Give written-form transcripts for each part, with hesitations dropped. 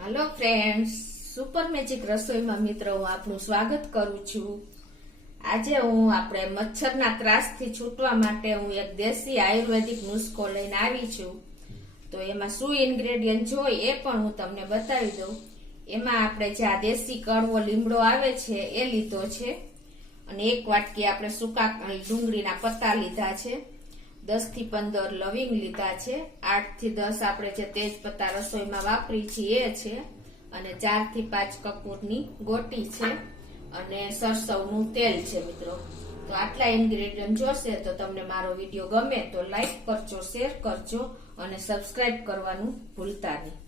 Hello friends, super magic रसोई में मित्रों आपनु स्वागत करू छू। આજે હું આપણે મચ્છરના ત્રાસથી છૂટવા માટે હું એક દેશી આયુર્વેદિક નુસ્ખો લઈને આવી છું। તો એમાં શું ઇન્ગ્રેડિયન્ટ જોઈએ એ પણ હું તમને બતાવી દઉં। એમાં આપણે જે આ દેશી કડવો લીમડો આવે છે એ લીધો છે અને એક વાટકી આપણે સૂકા ડુંગળીના પત્તા લીધા છે, 10 થી 15 લવિંગ લીધા છે, 8 થી 10 આપણે જે તેજ પત્તા રસોઈમાં વાપરી છીએ એ છે અને 4 થી 5 કપૂરની ગોટી છે અને સરસવનું તેલ છે મિત્રો। તો આટલા ઇન્ગ્રેડિયન્ટ જોશે તો તમને મારો વિડિયો ગમે તો લાઈક કરજો, શેર કરજો અને સબસ્ક્રાઇબ કરવાનું ભૂલતા નહીં।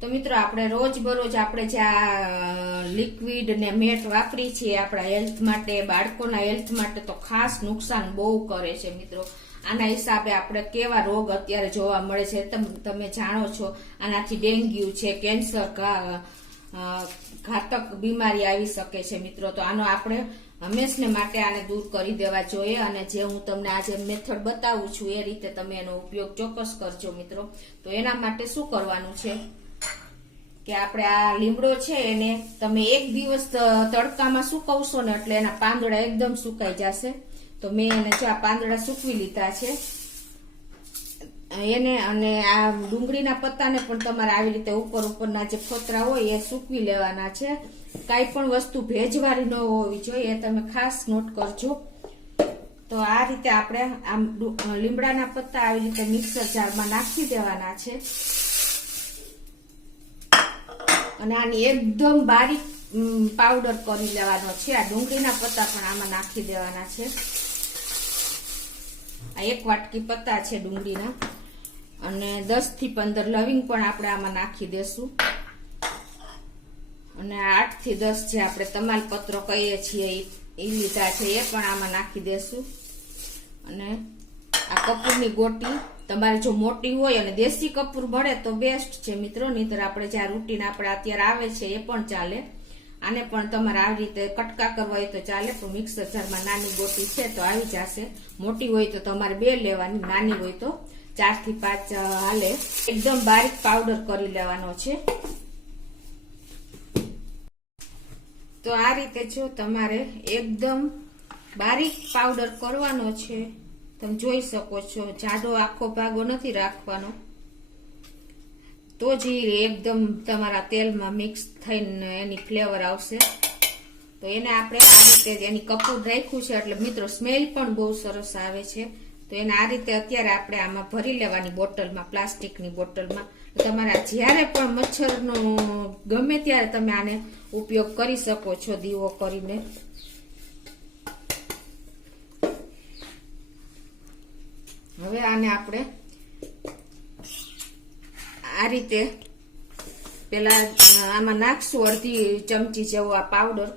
તો મિત્રો આપણે રોજ બરોજ આપણે જે આ લિક્વિડ ને મેટ વાપરી છીએ આપણા હેલ્થ માટે, બાળકોના હેલ્થ માટે તો ખાસ નુકસાન બહુ કરે છે મિત્રો। આના હિસાબે આપણે કેવા રોગ અત્યારે જોવા મળે છે તમે જાણો છો। આનાથી ડેન્ગ્યુ છે, કેન્સર, ઘાતક બીમારી આવી શકે છે મિત્રો। તો આનો આપણે હંમેશને માટે આને દૂર કરી દેવા જોઈએ અને જે હું તમને આજે મેથડ બતાવું છું એ રીતે તમે એનો ઉપયોગ ચોક્કસ કરજો મિત્રો। તો એના માટે શું કરવાનું છે કે આપણે આ લીમડો છે એને તમે એક દિવસ તડકામાં સુકવશો ને એટલે એના પાંદડા એકદમ સુકાઈ જશે। તો મેં એને જો આ પાંદડા સૂકવી લીધા છે એને, અને આ ડુંગળીના પત્તાને પણ તમારે આવી રીતે ઉપરના જે ફોતરા હોય એ સૂકવી લેવાના છે। કાંઈ પણ વસ્તુ ભેજવાળી ન હોવી જોઈએ એ તમે ખાસ નોટ કરજો। તો આ રીતે આપણે આમ લીમડાના પત્તા આવી રીતે મિક્સર જારમાં નાખી દેવાના છે અને આની એકદમ બારીક પાવડર કરી લેવાનો છે। આ ડુંગળીના પત્તા પણ આમાં નાખી દેવાના છે। આ એક વાટકી પત્તા છે ડુંગળીના અને 10 થી 15 લવિંગ પણ આપણે આમાં નાખી દેશું અને 8 થી 10 જે આપણે તમાલપત્રો કહીએ છીએ એ લીધા છે એ પણ આમાં નાખી દેશું અને આ કપૂરની ગોટી તમારે જો મોટી હોય અને દેશી કપૂર મળે તો બેસ્ટ છે મિત્રો, નહીતર આપણે જે આ રૂટીન આપણે અત્યારે આવે છે એ પણ ચાલે। આને પણ તમારે આવી રીતે કટકા કરવા હોય તો ચાલે, પણ મિક્સર જારમાં નાની ગોટી છે તો આવી જશે। મોટી હોય તો તમારે 2 લેવાની, નાની હોય તો 4 થી 5 હાલે। એકદમ બારીક પાવડર કરી લેવાનો છે। તો આ રીતે જો તમારે એકદમ બારીક પાવડર કરવાનો છે, તમે જોઈ શકો છો। જાડો આખો ભાગો નથી રાખવાનો, તો જ એકદમ તમારા તેલમાં મિક્સ થઈને એની ફ્લેવર આવશે। તો એને આપણે આ રીતે એની કપૂર રાખ્યું છે એટલે મિત્રો સ્મેલ પણ બહુ સરસ આવે છે। તો એને આ રીતે અત્યારે આપણે આમાં ભરી લેવાની બોટલમાં, પ્લાસ્ટિકની બોટલમાં। તમારે જ્યારે પણ મચ્છરનો ગમે ત્યારે તમે આને ઉપયોગ કરી શકો છો દીવો કરીને। હવે આને આપણે આ રીતે પેલા આમાં નાખશું અડધી ચમચી જેવો આ પાવડર।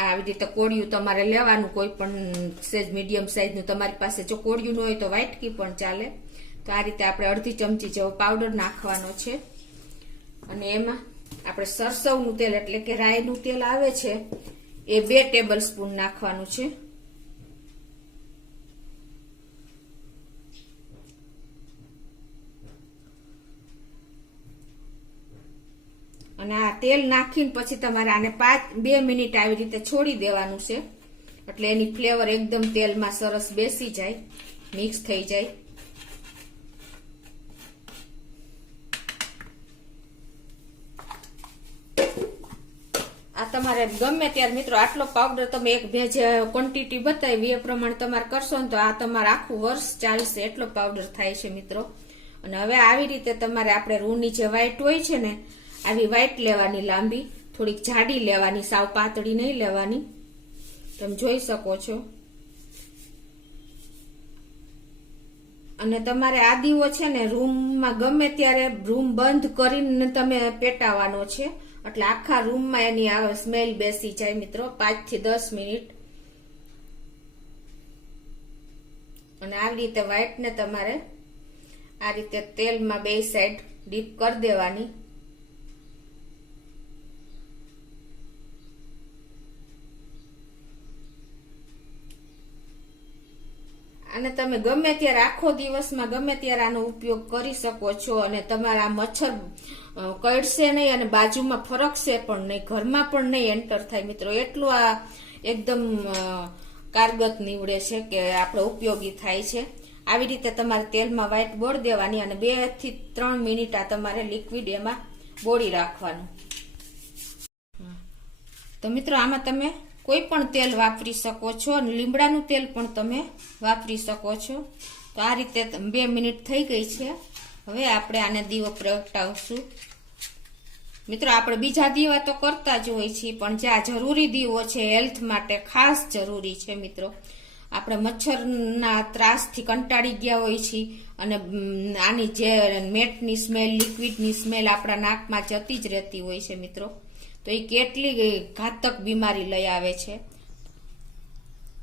આવી રીતે કોળિયું તમારે લેવાનું, કોઈ પણ સેજ મીડિયમ સાઈઝનું, તમારી પાસે જો કોળિયું ન હોય તો વાટકી પણ ચાલે। તો આ રીતે આપણે અડધી ચમચી જેવો પાવડર નાખવાનો છે અને એમાં આપણે સરસવનું તેલ એટલે કે રાઈનું તેલ આવે છે એ 2 ટેબલ સ્પૂન નાખવાનું છે અને આ તેલ નાખીને પછી તમારે આને 2 મિનિટ આવી રીતે છોડી દેવાનું છે એટલે એની ફ્લેવર એકદમ તેલમાં સરસ બેસી જાય, મિક્સ થઈ જાય। આ તમારે ગમે ત્યારે મિત્રો આટલો પાવડર તમે એક બે જે ક્વોન્ટિટી બતાવી એ પ્રમાણે તમારે કરશો ને તો આ તમારે આખું વર્ષ ચાલશે, એટલો પાવડર થાય છે મિત્રો। અને હવે આવી રીતે તમારે આપણે રૂની જે વ્હાઈટ હોય છે ને આવી વ્હાઈટ લેવાની, લાંબી, થોડીક જાડી લેવાની, સાવ પાતળી નહીં લેવાની, તમે જોઈ શકો છો। અને તમારે આ દીવો છે ને રૂમમાં ગમે ત્યારે રૂમ બંધ કરીને તમે પેટાવાનો છે એટલે આખા રૂમમાં એની આ સ્મેલ બેસી જાય મિત્રો 5 થી 10 મિનિટ। અને આવી રીતે વ્હાઈટ ને તમારે આ રીતે તેલમાં 2 સાઈડ ડીપ કરી દેવાની। અને તમે ગમે ત્યારે આખો દિવસમાં ગમે ત્યારે આનો ઉપયોગ કરી શકો છો અને તમારા મચ્છર કડશે નહીં અને બાજુમાં ફરકશે પણ નહીં, ઘરમાં પણ નહીં એન્ટર થાય મિત્રો. એટલું આ એકદમ કારગત નીવડે છે કે આપણે ઉપયોગી થાય છે. આવી રીતે તમારે તેલમાં વ્હાઈટ બોળી દેવાની અને 2 થી 3 મિનિટ આ તમારે લિક્વિડ એમાં બોળી રાખવાનું. તો મિત્રો આમાં તમે કોઈ પણ તેલ વાપરી શકો છો અને લીમડાનું તેલ પણ તમે વાપરી શકો છો. તો આ રીતે 2 મિનિટ થઈ ગઈ છે. હવે આપણે આને દીવો પ્રગટાવશું. મિત્રો આપણે બીજા દીવા તો કરતા જ હોય છીએ, પણ જે આ જરૂરી દીવો છે હેલ્થ માટે ખાસ જરૂરી છે મિત્રો. આપણે મચ્છરના ત્રાસથી કંટાળી ગયા હોય છીએ અને આની જે મેટની સ્મેલ, લિક્વિડની સ્મેલ આપણા નાકમાં જતી જ રહેતી હોય છે મિત્રો. તો એ કેટલી ઘાતક બીમારી લઈ આવે છે.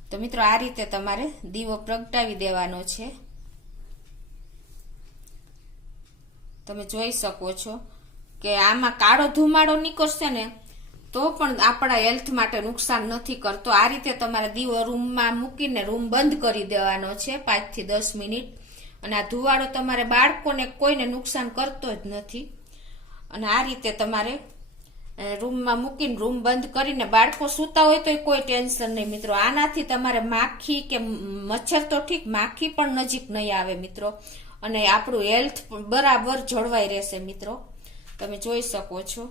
તો મિત્રો આ રીતે તમારે દીવો પ્રગટાવી દેવાનો છે. તમે જોઈ શકો છો કે આમાં કાળો ધુમાડો નીકળશે ને તો પણ આપણા હેલ્થ માટે નુકસાન નથી કરતો. આ રીતે તમારે દીવો રૂમમાં મૂકીને રૂમ બંધ કરી દેવાનો છે 5 થી 10 મિનિટ. અને આ ધુવાડો તમારે બાળકોને કોઈને નુકસાન કરતો જ નથી. અને આ રીતે તમારે રૂમમાં મૂકીને રૂમ બંધ કરીને બાળકો સૂતા હોય તો કોઈ ટેન્શન નહીં મિત્રો. આનાથી તમારે માખી કે મચ્છર તો ઠીક, માખી પણ નજીક નહીં આવે મિત્રો. અને આપણું હેલ્થ બરાબર જળવાઈ રહેશે મિત્રો. તમે જોઈ શકો છો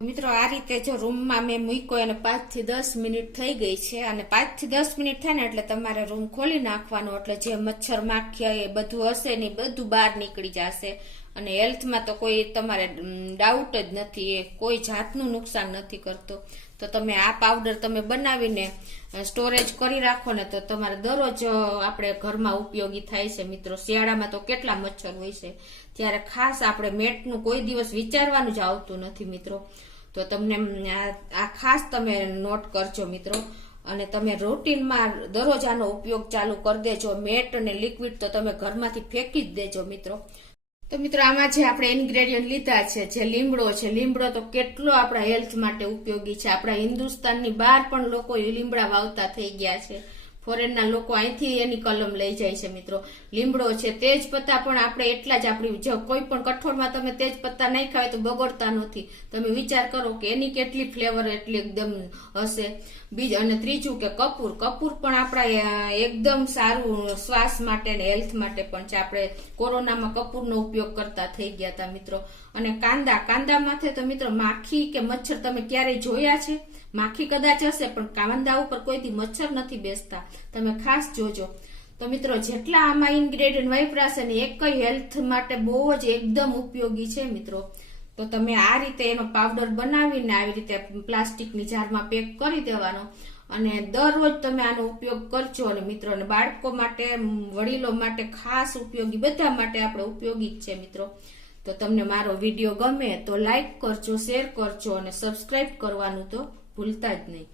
મિત્રો. આ રીતે જો રૂમમાં મેં મૂક્યો અને 5 થી 10 મિનિટ થઈ ગઈ છે. અને 5 થી 10 મિનિટ થાય ને એટલે તમારે રૂમ ખોલી નાખવાનો. એટલે જે મચ્છર માખી એ બધું હશે ને બધું બહાર નીકળી જશે. અને હેલ્થમાં તો કોઈ તમારે ડાઉટ જ નથી, એ કોઈ જાતનું નુકસાન નથી કરતો. તો તમે આ પાવડર તમે બનાવીને સ્ટોરેજ કરી રાખો ને તો તમારે દરરોજ આપણે ઘરમાં ઉપયોગી થાય છે મિત્રો. શિયાળામાં તો કેટલા મચ્છર હોય છે, ત્યારે ખાસ આપણે મેટનું કોઈ દિવસ વિચારવાનું જ આવતું નથી મિત્રો. તો તમને આ ખાસ તમે નોટ કરજો મિત્રો. અને તમે રૂટીનમાં દરરોજ આનો ઉપયોગ ચાલુ કરી દેજો. મેટ અને લિક્વિડ તો તમે ઘરમાંથી ફેંકી જ દેજો મિત્રો. તો મિત્રો આમાં જે આપણે ઇન્ગ્રેડિયન્ટ લીધા છે, જે લીમડો છે, લીમડો તો કેટલો આપણા હેલ્થ માટે ઉપયોગી છે. આપણા હિન્દુસ્તાનની બહાર પણ લોકો લીમડા વાવતા થઈ ગયા છે. ફોરેનના લોકો અહીંથી એની કલમ લઈ જાય છે મિત્રો. લીમડો છે, તેજ પત્તા પણ આપણે એટલા જ, આપણી જો કોઈ પણ કઠોળમાં તમે તેજ પત્તા નહીં ખાય તો બગડતા નથી. તમે વિચાર કરો કે એની કેટલી ફ્લેવર એટલી એકદમ હશે. અને ત્રીજું કે કપૂર. કપૂર પણ આપણા એકદમ સારું શ્વાસ માટે ને હેલ્થ માટે પણ છે. આપણે કોરોનામાં કપૂરનો ઉપયોગ કરતા થઈ ગયા હતા મિત્રો. અને કાંદામાંથી તો મિત્રો માખી કે મચ્છર તમે ક્યારેય જોયા છે? માખી કદાચ હશે પણ કાંદા ઉપર કોઈથી મચ્છર નથી બેસતા. તમે ખાસ જોજો. તો મિત્રો જેટલા આમાં ઇન્ગ્રેડિયન્ટ વાપરાશે ને એક હેલ્થ માટે બહુ જ એકદમ ઉપયોગી છે મિત્રો. તો તમે આ રીતે એનો પાવડર બનાવીને આવી રીતે પ્લાસ્ટિકની જારમાં પેક કરી દેવાનો. અને દરરોજ તમે આનો ઉપયોગ કરજો. અને મિત્રો બાળકો માટે, વડીલો માટે ખાસ ઉપયોગી, બધા માટે આપણે ઉપયોગી જ છે મિત્રો. તો તમને મારો વિડીયો ગમે તો લાઈક કરજો, શેર કરજો અને સબસ્ક્રાઇબ કરવાનું તો ભૂલતા જ નહીં.